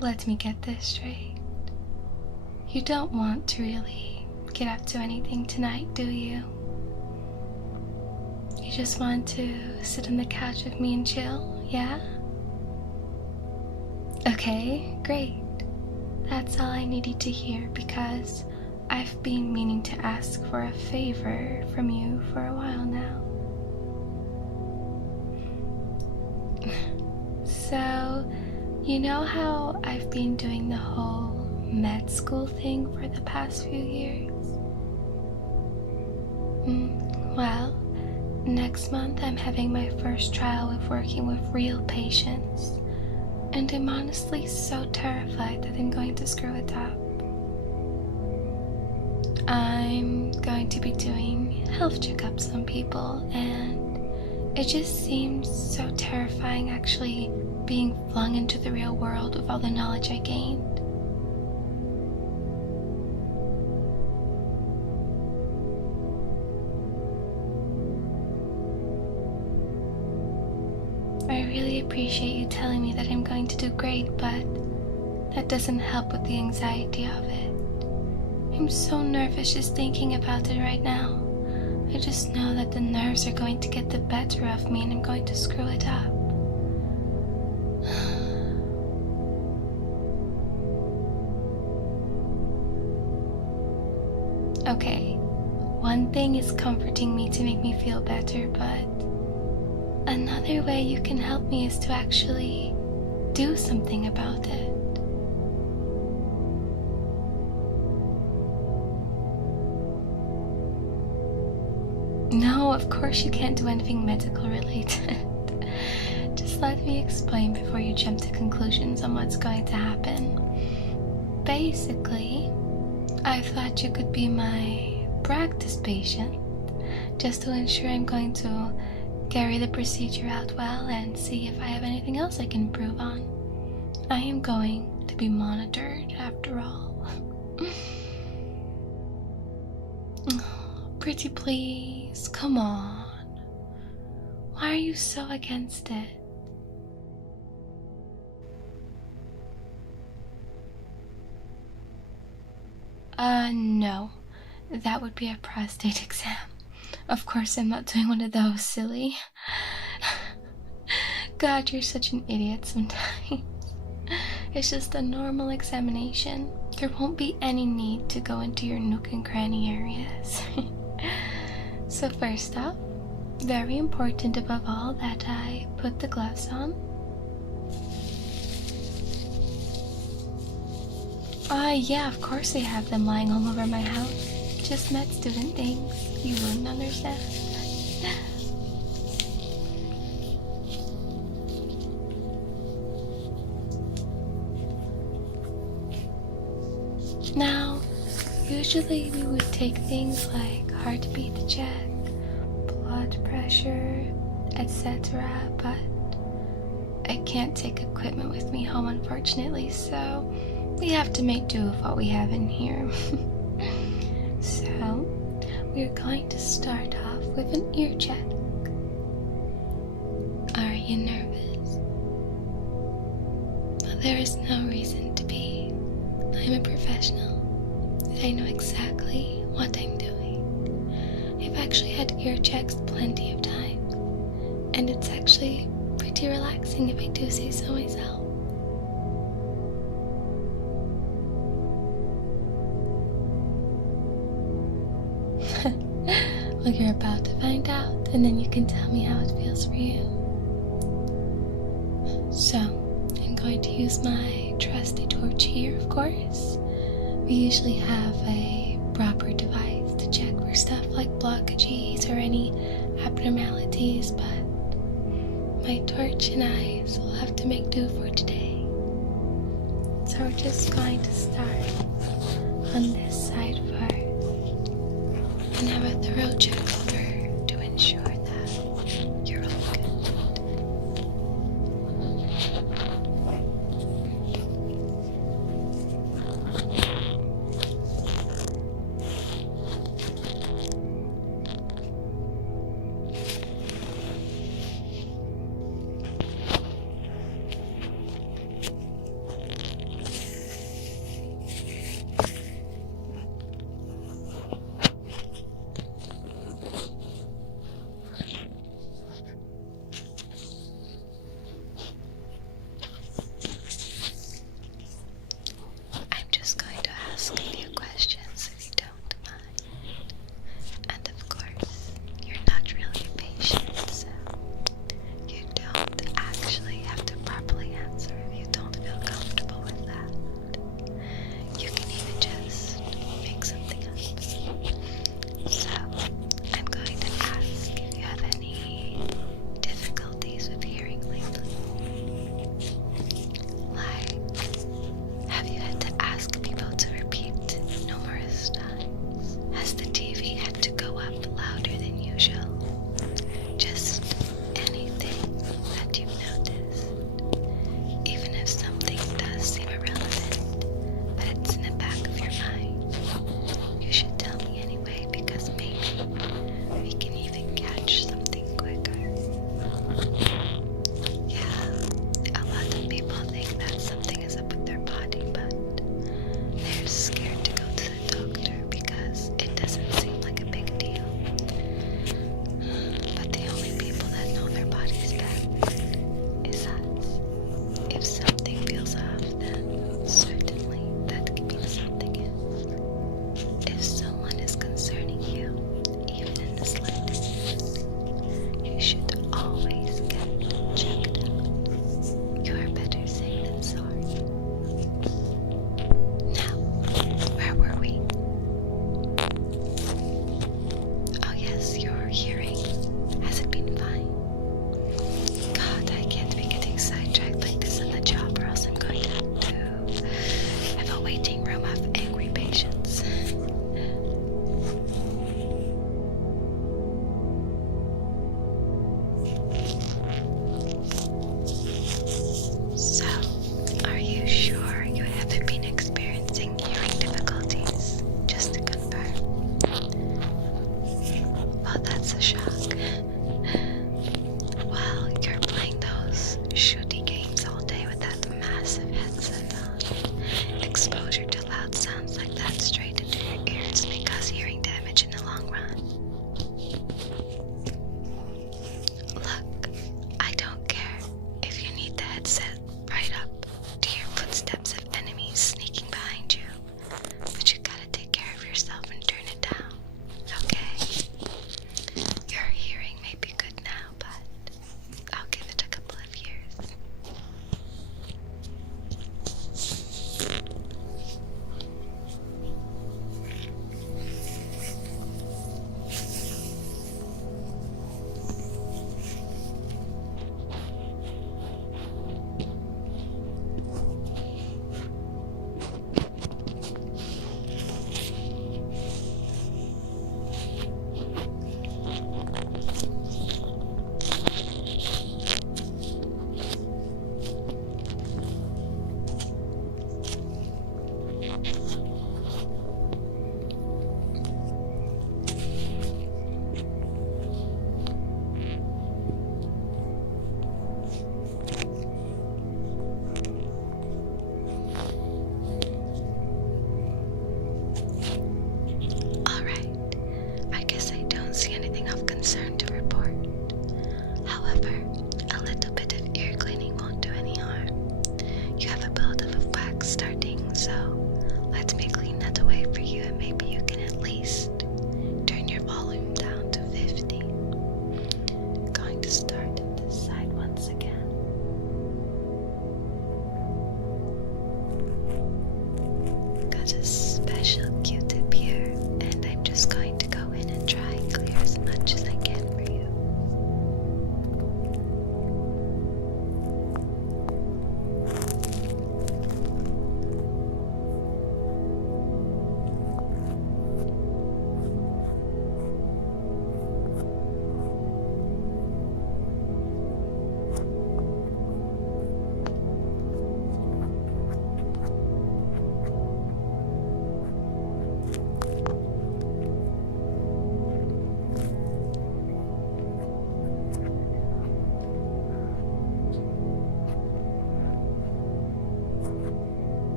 let me get this straight. You don't want to really get up to anything tonight, do you? You just want to sit on the couch with me and chill, yeah? Okay, great. That's all I needed to hear because I've been meaning to ask for a favor from you for a while now. So, you know how I've been doing the whole med school thing for the past few years? Well, next month I'm having my first trial with working with real patients, and I'm honestly so terrified that I'm going to screw it up. I'm going to be doing health checkups on people, and it just seems so terrifying actually being flung into the real world with all the knowledge I gained. I really appreciate you telling me that I'm going to do great, but that doesn't help with the anxiety of it. I'm so nervous just thinking about it right now. I just know that the nerves are going to get the better of me and I'm going to screw it up. Okay, one thing is comforting me to make me feel better, but another way you can help me is to actually do something about it. No, of course you can't do anything medical related. Just let me explain before you jump to conclusions on what's going to happen. Basically, I thought you could be my practice patient, just to ensure I'm going to carry the procedure out well and see if I have anything else I can improve on. I am going to be monitored after all. Pretty please, come on. Why are you so against it? No. That would be a prostate exam. Of course I'm not doing one of those, silly. God, you're such an idiot sometimes. It's just a normal examination. There won't be any need to go into your nook and cranny areas. So first off, very important above all that I put the gloves on. Yeah, of course I have them lying all over my house. Just med student things. You wouldn't understand. Now, usually we would take things like heartbeat check, blood pressure, etc., but I can't take equipment with me home unfortunately, so we have to make do with what we have in here. So, we're going to start off with an ear check. Are you nervous? There is no reason to be. I'm a professional. I know exactly what I'm doing. I've actually had ear checks plenty of times, and it's actually pretty relaxing if I do say so myself. Well, you're about to find out, and then you can tell me how it feels for you. So, I'm going to use my trusty torch here, of course. We usually have a proper device to check for stuff like blockages or any abnormalities, but my torch and eyes will have to make do for today. So we're just going to start on this side first and have a thorough check over to ensure that you're all good.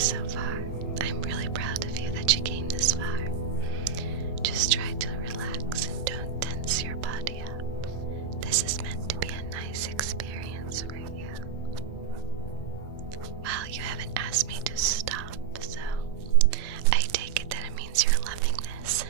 so far. I'm really proud of you that you came this far. Just try to relax and don't tense your body up. This is meant to be a nice experience for you. Well, you haven't asked me to stop, so I take it that it means you're loving this.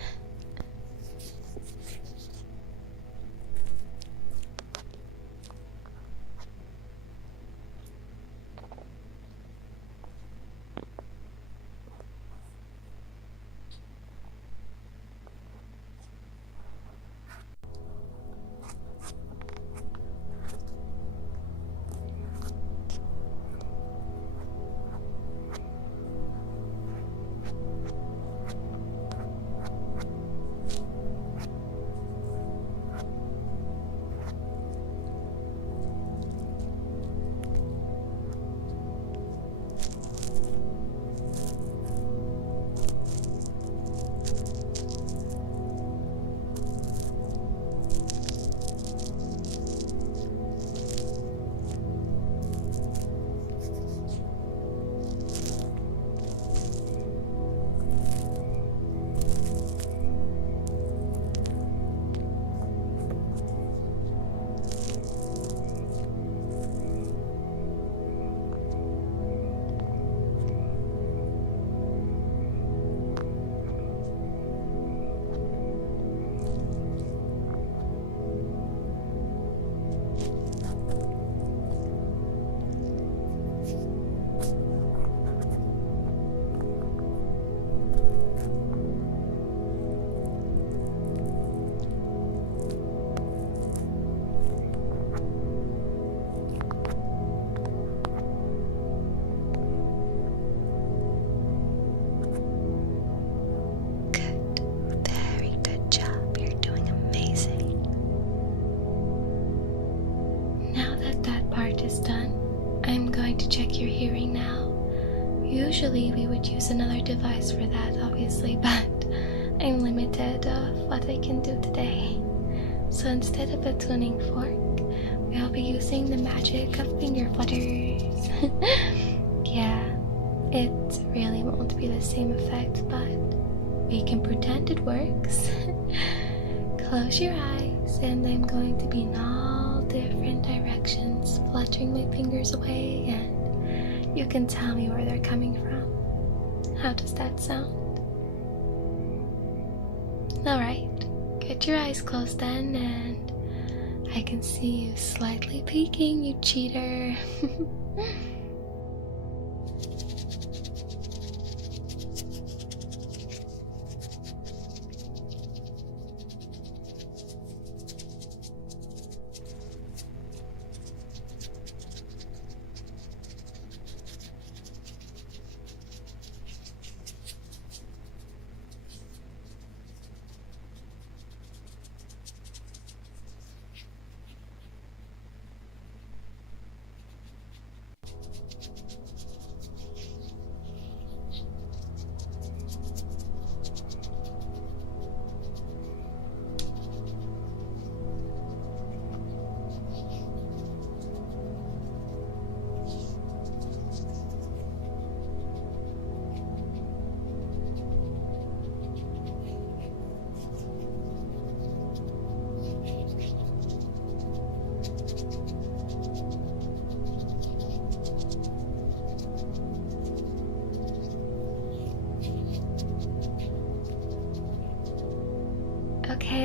Check your hearing now. Usually we would use another device for that, obviously, but I'm limited of what I can do today. So instead of a tuning fork, we'll be using the magic of finger flutters. Yeah, it really won't be the same effect, but we can pretend it works. Close your eyes, and I'm going to be in all different directions, fluttering my fingers away, and you can tell me where they're coming from. How does that sound? Alright, get your eyes closed then, and I can see you slightly peeking, you cheater.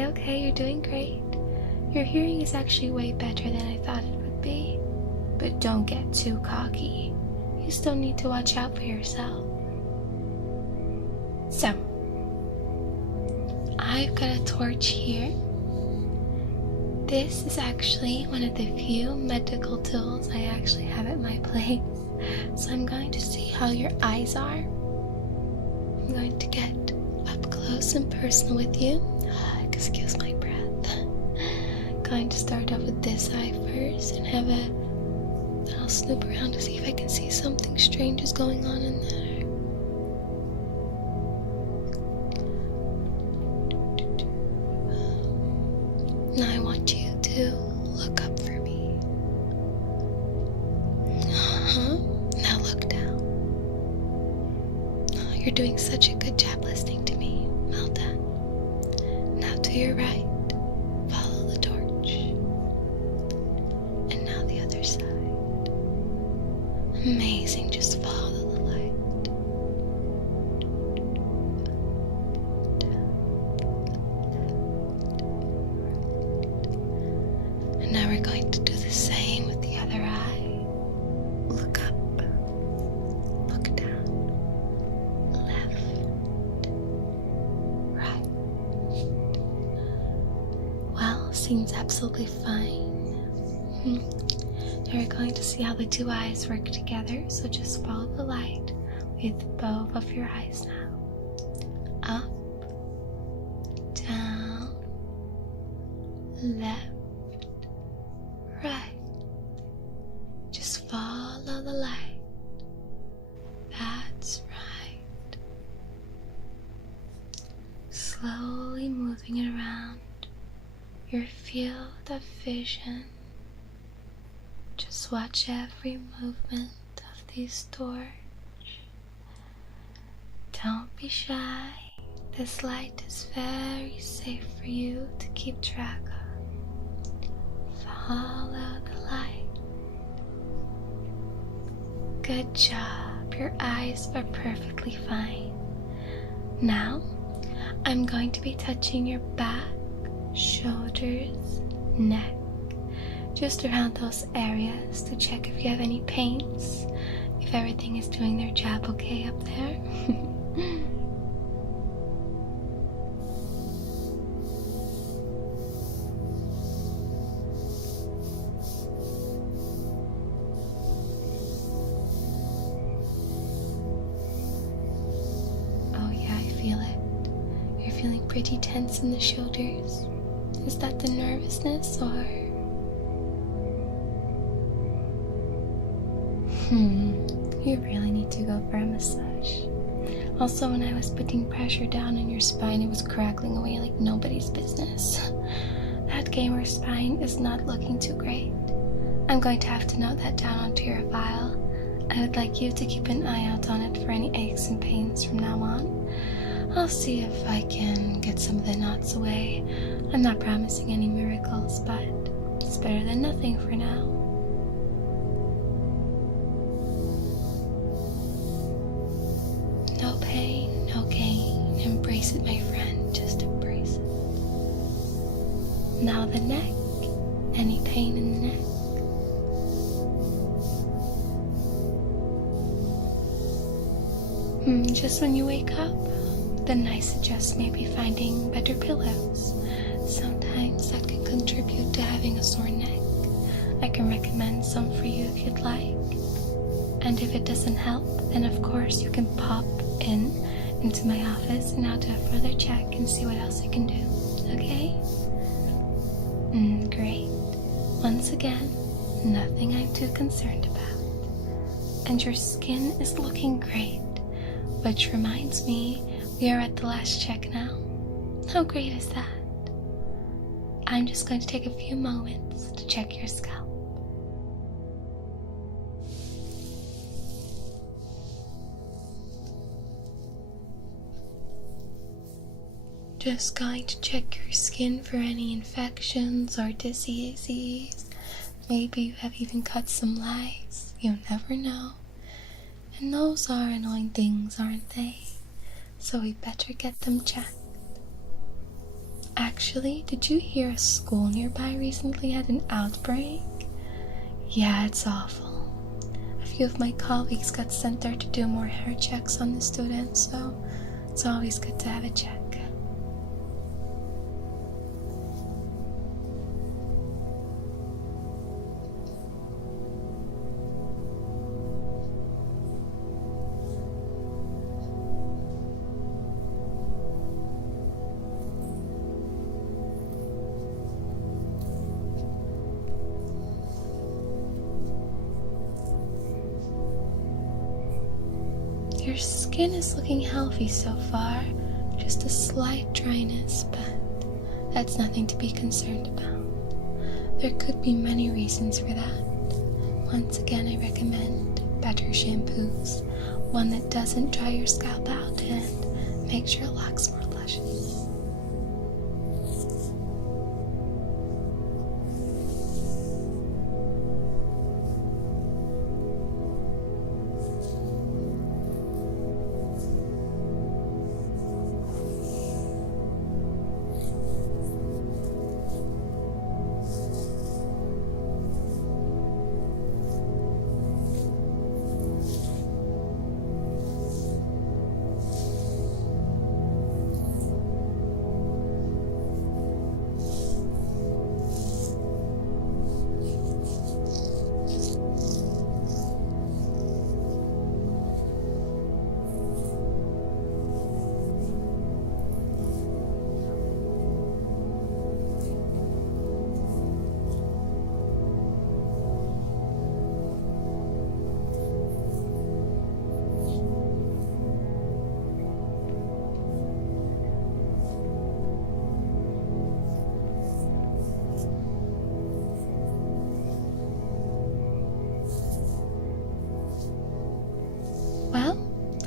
Okay, you're doing great. Your hearing is actually way better than I thought it would be. But don't get too cocky. You still need to watch out for yourself. So, I've got a torch here. This is actually one of the few medical tools I actually have at my place. So I'm going to see how your eyes are. I'm going to get up close and personal with you. Excuse my breath. Going to start off with this eye first and I'll snoop around to see if I can see something strange is going on in there. Now I want you to look up for me. Now look down. You're doing such a good job listening to me. Well done. Now to your right, follow the torch. And now the other side. Amazing, just follow the light. And now we're going to do the same with the other eye. Look up, look down, left, right. Well, seems absolutely fine. Now we're going to see how the two eyes work together, so just follow the light with both of your eyes now. Up, down, left, right. Just follow the light. That's right. Slowly moving it around your field of vision. Just watch every movement of this torch. Don't be shy. This light is very safe for you to keep track of. Follow the light. Good job. Your eyes are perfectly fine. Now, I'm going to be touching your back, shoulders, neck, just around those areas to check if you have any pains, if everything is doing their job okay up there. Oh yeah, I feel it. You're feeling pretty tense in the shoulders. Is that the nervousness or... You really need to go for a massage. Also, when I was putting pressure down on your spine, it was crackling away like nobody's business. That gamer spine is not looking too great. I'm going to have to note that down onto your file. I would like you to keep an eye out on it for any aches and pains from now on. I'll see if I can get some of the knots away. I'm not promising any miracles, but it's better than nothing for now. No pain, no gain. Embrace it, my friend. Just embrace it. Now the neck. Any pain in the neck? Just when you wake up, then I suggest maybe finding better pillows. Sometimes that can contribute to having a sore neck. I can recommend some for you if you'd like. And if it doesn't help, then of course you can pop into my office and I'll do a further check and see what else I can do. Okay? Great. Once again, nothing I'm too concerned about. And your skin is looking great. Which reminds me, we are at the last check now. How great is that? I'm just going to take a few moments to check your scalp. Just going to check your skin for any infections or diseases. Maybe you have even cut some lice. You never know. And those are annoying things, aren't they? So we better get them checked. Actually, did you hear a school nearby recently had an outbreak? Yeah, it's awful. A few of my colleagues got sent there to do more hair checks on the students, so it's always good to have a check. Your skin is looking healthy so far, just a slight dryness, but that's nothing to be concerned about. There could be many reasons for that. Once again, I recommend better shampoos, one that doesn't dry your scalp out and makes your locks more luscious.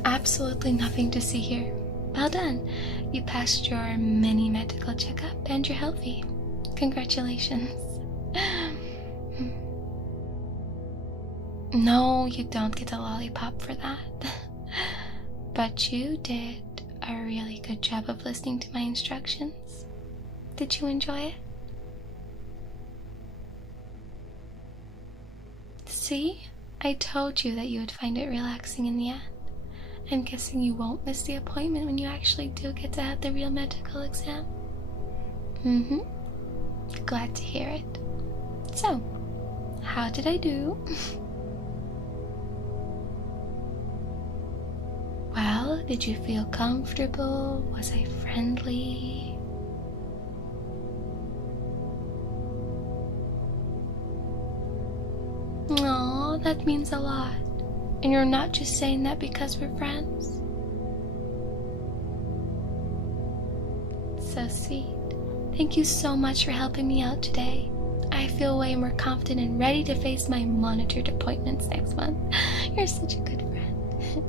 Absolutely nothing to see here. Well done. You passed your mini medical checkup and you're healthy. Congratulations. No, you don't get a lollipop for that. But you did a really good job of listening to my instructions. Did you enjoy it? See? I told you that you would find it relaxing in the end. I'm guessing you won't miss the appointment when you actually do get to have the real medical exam. Glad to hear it. So, how did I do? Well, did you feel comfortable? Was I friendly? Aw, that means a lot. And you're not just saying that because we're friends. So sweet. Thank you so much for helping me out today. I feel way more confident and ready to face my monitored appointments next month. You're such a good friend.